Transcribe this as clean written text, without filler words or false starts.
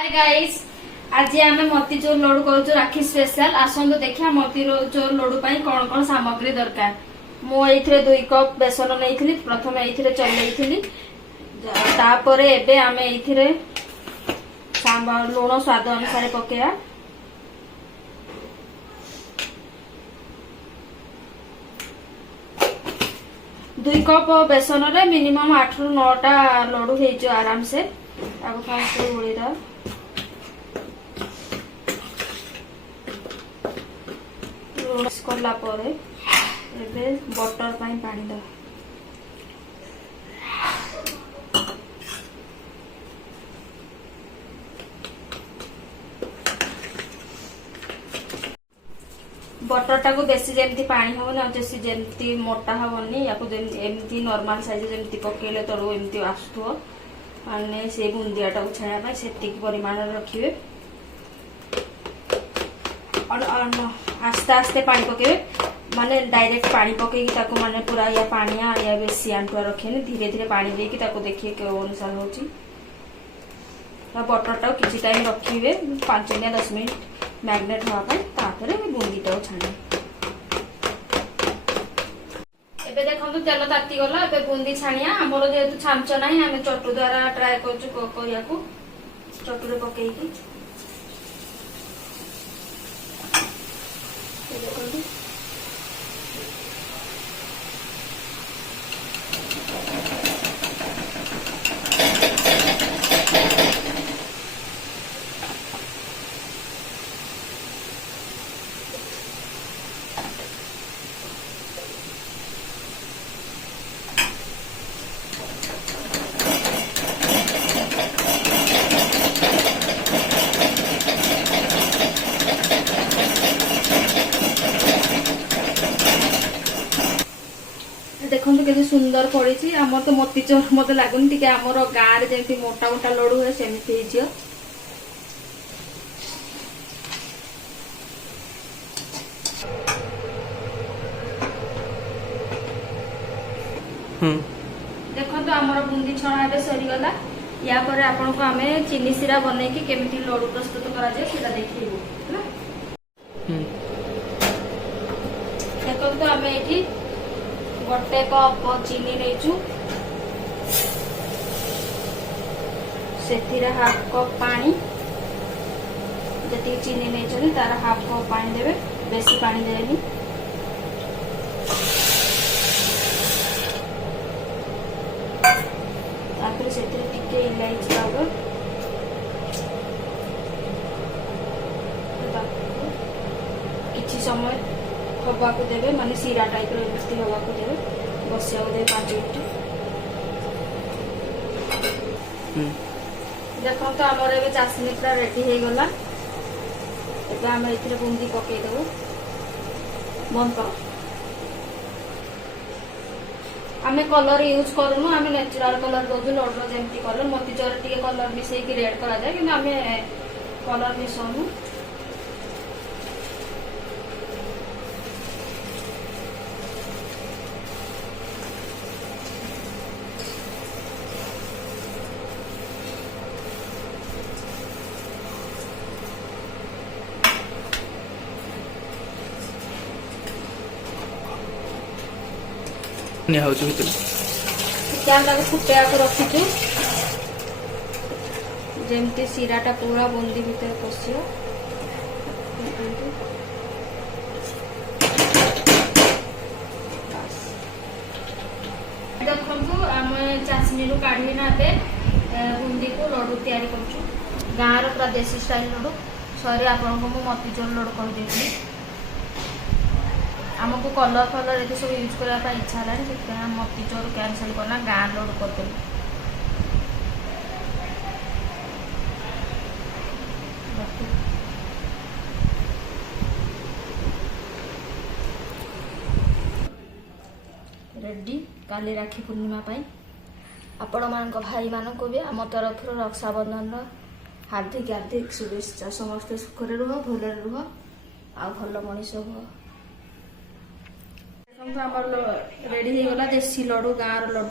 Hi guys, आज आम मोतीचूर लड्डू करूँ राखी स्पेशल। आसतु देखिए मोतीचूर लड्डू कौन कौन सामग्री दरकार। मुझे 2 कप बेसन नहीं प्रथम ये चलई तापर एबे आम ये लुण स्वाद अनुसार पकेया। दुई कप बेसन रे मिनिमम 8 ରୁ 9टा लड्डू हो आराम से। फास्ट गोलीदा कला एबे बटर पानी पानी दा बटर टाको बेसी जेमती पानी हबनी आ जैसे जेमती मोटा हबनी या एमती नॉर्मल साइज जेमती पकेले तळो एमती आसुथो माने से बुंदियाटा छाया पाई सेतिक परिमाण रखिबे। और आस्ते आस्ते पानी पकेबे माने डायरेक्ट पानी पकेकी ताको माने पूरा या पानिया या बेसी आंटुआ रखेनी धीरे धीरे पानी देकी ताको देखिए के अनुसार होची। बटर टाको किछि टाइम रखिबे 5 या 10 मिनिट मैग्नेट हवा पाई तापरे बुंदीटा छाणे। एबे देखंतु तेल ताती गला एबे बुंदी छाणिया। हमरो जेतु छामच नाही हमें चटु द्वारा ट्राई करछु करिया को चटु रे पकेकी देखंतु देखो के सुंदर पड़ी। आमर तो मोतीचूर मत लगुन टी आमर गाँव जमी मोटा मोटा लड्डू हुए सेमती देखो तो आमर बुंदी छणा ए सरीगला। या पर आपन को आमे चीनी सिरा बनैकी केमिति लड्डू प्रस्तुत करा जाय सेटा देखिबो ना। देखो तो आमे एठी गोटे कप चीनी नेचु सेथिरे हाफ कप पानी जति चीनी नेचुनी तार हाफ कप पानी देबे बेसी पानी देनी। तापर सेथिरे टिके इलायची पाउडर किछि समय हवा को देवे माने सीरा टाइप रो इमस्ती हवा को देवे बसिया को देवे 5 मिनिट। देखो तो हमर एबे चासनी पूरा रेडी हे गला। एबे हम एथिरे बुंदी पके देबो बंद कर। आमे कलर यूज करनु आमे नेचुरल कलर दोजु लड्डू जेमती कलर मोतीचूर टिके कलर मिसई की रेड करा जाय कि आमे कलर मिसनु। फुटेया रखीचु जमती सीराटा पूरा बुंदी भीतर पशियो। देखु आम चासनी रु काढ़ी ना बुंदी को लड्डू तैयारी करछु गाँव पूरा देसी स्टाइल लड्डू। सॉरी आपन को मोतीचूर लड्डू कह देली। आमको कलर फलर ये सब यूज करने इच्छा है मोतीचूर कैंसल करना गाँव लड्डू करदे। रेडी काली राखी पूर्णिमा पाई आपण मान भाई मान को भी आम तरफ रक्षाबंधन हार्दिक हार्दिक शुभेच्छा। समस्त सुखरे रुह भले रुह आ भल मनीष हुआ। रेडी हो गला देसी लड्डू गाँव लड्डू।